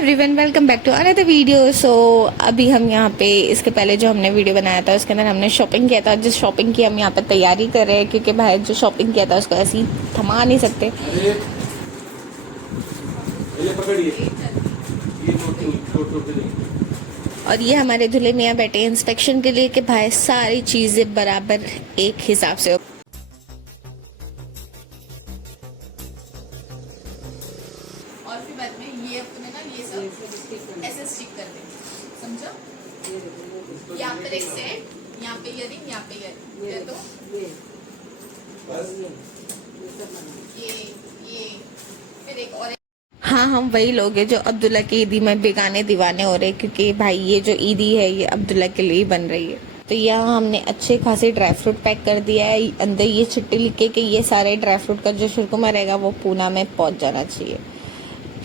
Everyone, welcome back to another video. So अभी हम यहाँ पे इसके पहले जो हमने वीडियो बनाया था उसके अंदर हमने शॉपिंग किया था। जिस शॉपिंग की हम यहाँ पे तैयारी कर रहे हैं, क्योंकि भाई जो शॉपिंग किया था उसको ऐसे ही थमा नहीं सकते। और ये हमारे दूल्हे मियाँ बैठे हैं इंस्पेक्शन के लिए कि भाई सारी चीजें बराबर एक हिसाब से हो। और फिर बाद में ये अपने ना ये सब ऐसे स्टिक कर देंगे, समझो। यहाँ पर एक सेट, यहाँ पे ईयरिंग, यहाँ पे ईयरिंग, ये तो ये फिर एक और। हाँ, हम वही लोग हैं जो अब्दुल्ला की ईदी में बेगाने दीवाने हो रहे, क्योंकि भाई ये जो ईदी है ये अब्दुल्ला के लिए ही बन रही है। तो यहाँ हमने अच्छे खासे ड्राई फ्रूट पैक कर दिया है। अंदर ये चिट्ठी लिख के कि ये सारे ड्राई फ्रूट का जो शुल्कुमा रहेगा वो पूना में पहुंच जाना चाहिए,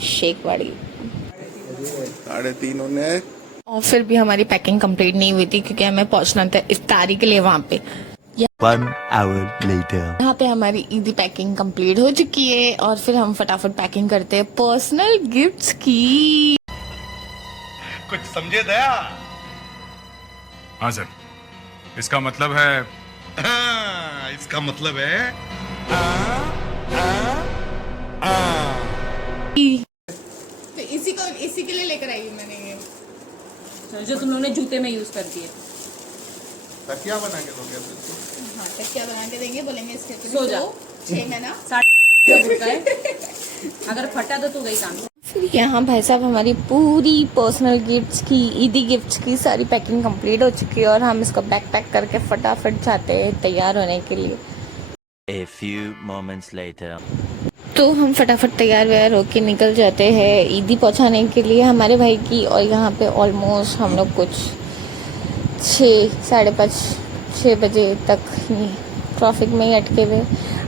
शेखवाड़ी। 3:30 होने। और फिर भी हमारी पैकिंग कंप्लीट नहीं हुई थी, क्योंकि हमें पहुंचना था इफ्तारी के लिए वहाँ पे। 1 hour later. यहाँ पे हमारी ईदी पैकिंग कंप्लीट हो चुकी है और फिर हम फटाफट पैकिंग करते हैं पर्सनल गिफ्ट्स की। कुछ समझे दया? हाँ सर, इसका मतलब है इसका मतलब है तो इसी के लिए लेकर आई हूँ मैंने ये, जो तुम लोगों ने जूते में यूज कर दिए। तकिया बना के दोगे? हाँ, तकिया बना के देंगे, बोलेंगे इसके सो जा। 6 महीना। अगर फटा तो तू गई काम से। फिर यहाँ भाई साहब हमारी पूरी पर्सनल गिफ्ट्स की, ईदी गिफ्ट्स की सारी पैकिंग कंप्लीट हो चुकी है और हम इसको बैक पैक करके फटाफट जाते हैं तैयार होने के लिए। A few moments later. तो हम फटाफट तैयार व्यार होके निकल जाते हैं ईदी पहुंचाने के लिए हमारे भाई की। और यहाँ पे ऑलमोस्ट हम लोग कुछ 6-5 बजे तक ही ट्रैफिक में ही अटके हुए।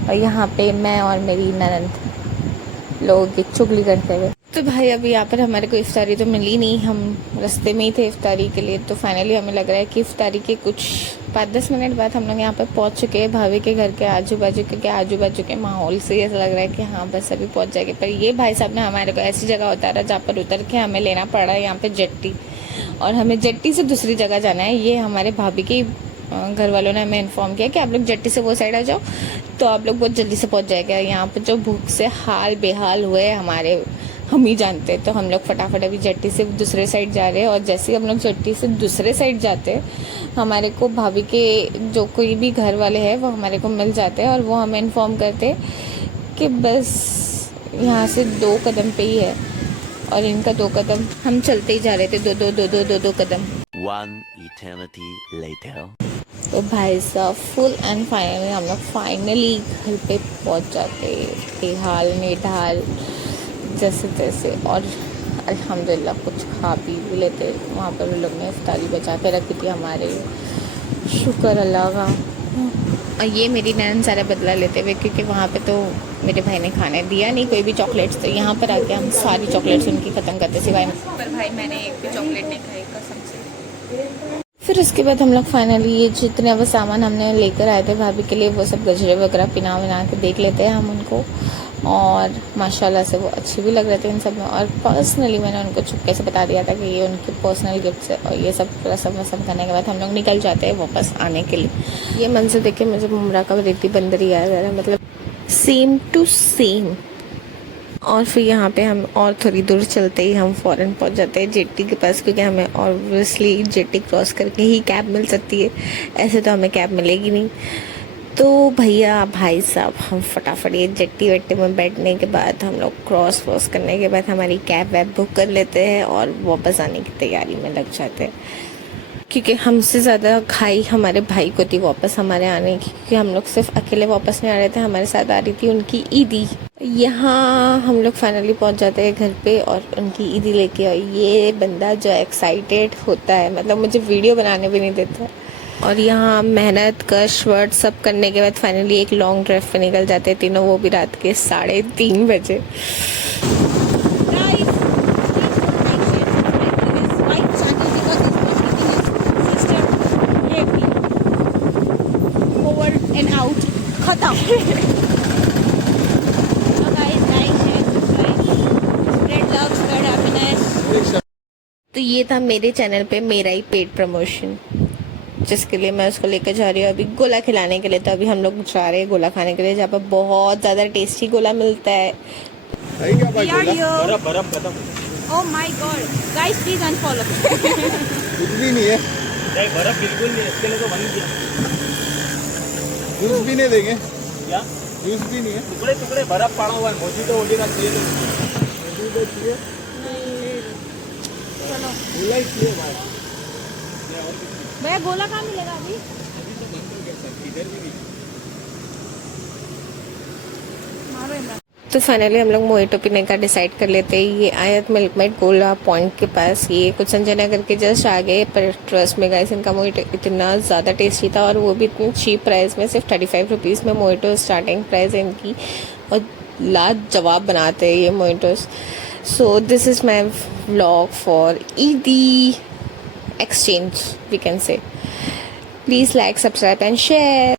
और यहाँ पे मैं और मेरी ननद लोग चुगली करते हुए। तो भाई अभी यहाँ पर हमारे को इफ्तारी तो मिली नहीं, हम रास्ते में ही थे इफ्तारी के लिए। तो फाइनली हमें लग रहा है कि इफ्तारी के कुछ 5-10 मिनट बाद हम लोग यहाँ पर पहुँच चुके हैं भाभी के घर के आजू बाजू, क्योंकि आजू बाजू के माहौल से ऐसा लग रहा है कि हाँ बस अभी पहुँच जाएंगे। पर ये भाई साहब ने हमारे को ऐसी जगह उतारा जहाँ पर उतर के हमें लेना पड़ा है यहाँ पे जेट्टी, और हमें जेट्टी से दूसरी जगह जाना है। ये हमारे भाभी के घर वालों ने हमें इन्फॉर्म किया कि आप लोग जेट्टी से वो साइड आ जाओ तो आप लोग बहुत जल्दी से पहुँच जाएगा। यहाँ पर जो भूख से हाल बेहाल हुए हमारे हम ही जानते हैं। तो हम लोग फटाफट अभी जेट्टी से दूसरे साइड जा रहे हैं। और जैसे ही हम लोग जेट्टी से दूसरे साइड जाते हैं हमारे को भाभी के जो कोई भी घर वाले हैं वो हमारे को मिल जाते हैं और वो हमें इन्फॉर्म करते कि बस यहाँ से 2 कदम पे ही है। और इनका 2 कदम, हम चलते ही जा रहे थे, दो कदम। 1 eternity later. तो भाई साहब फुल एंड फाइनली हम लोग फाइनली घर पे पहुँच जाते, बेहाल निढाल जैसे तैसे। और अल्हम्दुलिल्लाह कुछ खा पी भी लेते। वहाँ पर लोग ने इफ्तारी बचा के रखी थी हमारे, शुक्र अल्लाह का। और ये मेरी नैन सारा बदला लेते हुए, क्योंकि वहाँ पे तो मेरे भाई ने खाने दिया नहीं कोई भी चॉकलेट्स। तो यहाँ पर आके हम सारी चॉकलेट्स उनकी ख़त्म करते सिवाय। पर भाई मैंने एक भी चॉकलेट नहीं खाई कसम से। फिर उसके बाद हम लोग फाइनली ये जितने वो सामान हमने लेकर आए थे भाभी के लिए वो सब गजरे वगैरह पिना विना के देख लेते हैं हम उनको। और माशाल्लाह से वो अच्छे भी लग रहे थे इन सब में। और पर्सनली मैंने उनको चुपके से बता दिया था कि ये उनके पर्सनल गिफ्ट्स है। और ये सब रस्म वसम करने के बाद हम लोग निकल जाते हैं वापस आने के लिए। ये मंजर देख के मुझे मुमरा का रेती बंदर ही याद आ रहा है, मतलब सेम टू सेम। और फिर यहाँ पे हम और थोड़ी दूर चलते ही हम फ़ौरन पहुँच जाते हैं जेट्टी के पास, क्योंकि हमें ऑब्वियसली जेट्टी क्रॉस करके ही कैब मिल सकती है, ऐसे तो हमें कैब मिलेगी नहीं। तो भैया भाई साहब हम फटाफट ये जेट्टी वेट्टी में बैठने के बाद हम लोग क्रॉस वॉस करने के बाद हमारी कैब वैब बुक कर लेते हैं और वापस आने की तैयारी में लग जाते हैं, क्योंकि हमसे ज़्यादा खाई हमारे भाई को थी वापस हमारे आने की, क्योंकि हम लोग सिर्फ अकेले वापस नहीं आ रहे थे, हमारे साथ आ रही थी उनकी ईदी। यहाँ हम लोग फाइनली पहुँच जाते हैं घर पे और उनकी ईदी लेके। और ये बंदा जो एक्साइटेड होता है, मतलब मुझे वीडियो बनाने भी नहीं देता। और यहाँ मेहनत कश वर्ड सब करने के बाद फाइनली एक लॉन्ग ड्राइव पे निकल जाते हैं तीनों, वो भी रात के 3:30 बजे। खत्म। So guys, like, share, subscribe, spread love, spread happiness. ये था मेरे चैनल पे मेरा ही पेड प्रमोशन, जिसके लिए मैं उसको लेकर जा रही हूँ अभी गोला खिलाने के लिए। तो अभी हम लोग जा रहे हैं गोला खाने के लिए, जहाँ पर बहुत ज़्यादा टेस्टी गोला मिलता है। Oh my God, guys please unfollow. कुछ भी नहीं है, नहीं बर्फ बिल्कुल नहीं, इसके लिए तो बंद किया। जूस भी नहीं देंगे, क्या जूस भी नहीं है। टुकड़े टुकड़े बर्फ पड़ा हुआ है, मोजी तो होली का चाहिए तो गोला ही चाहिए भाई। भैया गोला कहाँ मिलेगा अभी? तो फाइनली हम लोग मोहितो पीने का डिसाइड कर लेते हैं। ये आयत मिल्क मेड गोला पॉइंट के पास, ये कुछ संजय नगर के जस्ट आगे। पर ट्रस्ट में गाइस, इनका मोहितो इतना ज़्यादा टेस्टी था, और वो भी इतनी चीप प्राइस में, सिर्फ 35 रुपीज़ में मोहितो स्टार्टिंग प्राइस है इनकी, और लाजवाब बनाते हैं ये mojitos. So this is my vlog for ईदी exchange, we can say. Please like, subscribe and share.